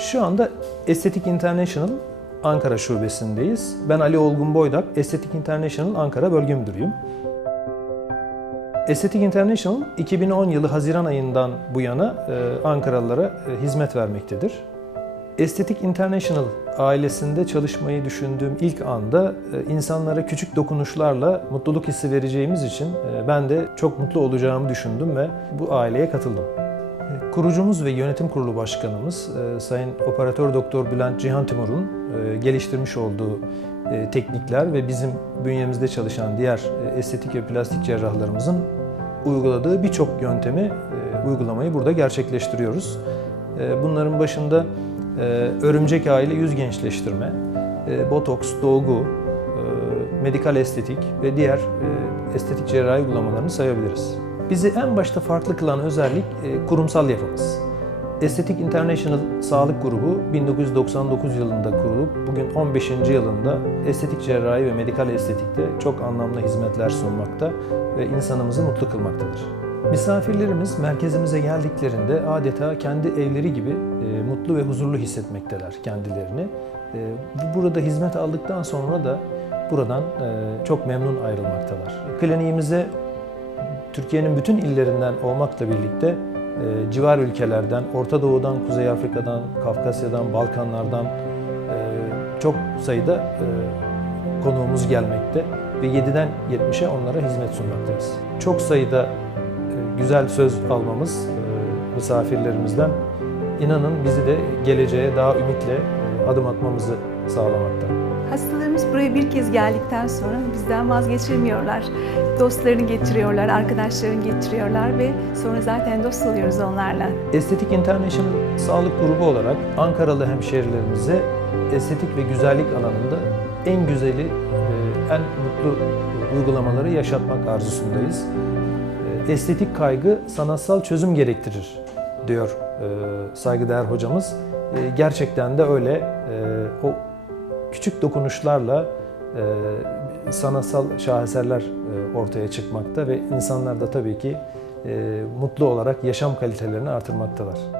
Şu anda Estetik International Ankara şubesindeyiz. Ben Ali Olgun Boydak, Estetik International Ankara Bölge Müdürüyüm. Estetik International 2010 yılı Haziran ayından bu yana e, Ankaralılara e, hizmet vermektedir. Estetik International ailesinde çalışmayı düşündüğüm ilk anda e, insanlara küçük dokunuşlarla mutluluk hissi vereceğimiz için ben de çok mutlu olacağımı düşündüm ve bu aileye katıldım. Kurucumuz ve yönetim kurulu başkanımız e, Sayın Operatör Doktor Bülent Cihan Timur'un e, geliştirmiş olduğu e, teknikler ve bizim bünyemizde çalışan diğer estetik ve plastik cerrahlarımızın uyguladığı birçok yöntemi, uygulamayı burada gerçekleştiriyoruz. Bunların başında örümcek aile yüz gençleştirme, botoks, dolgu, medikal estetik ve diğer estetik cerrahi uygulamalarını sayabiliriz. Bizi en başta farklı kılan özellik e, kurumsal yapımız. Estetik International Sağlık Grubu 1999 yılında kurulup bugün 15. yılında estetik cerrahi ve medikal estetikte çok anlamlı hizmetler sunmakta ve insanımızı mutlu kılmaktadır. Misafirlerimiz merkezimize geldiklerinde adeta kendi evleri gibi e, mutlu ve huzurlu hissetmekteler kendilerini. E, bu- burada hizmet aldıktan sonra da buradan e, çok memnun ayrılmaktalar. Kliniğimize Türkiye'nin bütün illerinden olmakla birlikte e, civar ülkelerden, Orta Doğu'dan, Kuzey Afrika'dan, Kafkasya'dan, Balkanlardan e, çok sayıda e, konuğumuz gelmekte ve 7'den 70'e onlara hizmet sunmaktayız. Çok sayıda e, güzel söz almamız e, misafirlerimizden inanın bizi de geleceğe daha ümitle e, adım atmamızı sağlamakta. Hastalarımız bir kez geldikten sonra bizden vazgeçirmiyorlar. Dostlarını getiriyorlar, arkadaşlarını getiriyorlar ve sonra zaten dost oluyoruz onlarla. Estetik International Sağlık Grubu olarak Ankaralı hemşehrilerimize estetik ve güzellik alanında en güzeli, e, en mutlu uygulamaları yaşatmak arzusundayız. E, Estetik kaygı sanatsal çözüm gerektirir diyor e, saygıdeğer hocamız. Gerçekten de öyle. O küçük dokunuşlarla sanatsal şaheserler e, ortaya çıkmakta ve insanlar da tabii ki e, mutlu olarak yaşam kalitelerini artırmaktalar.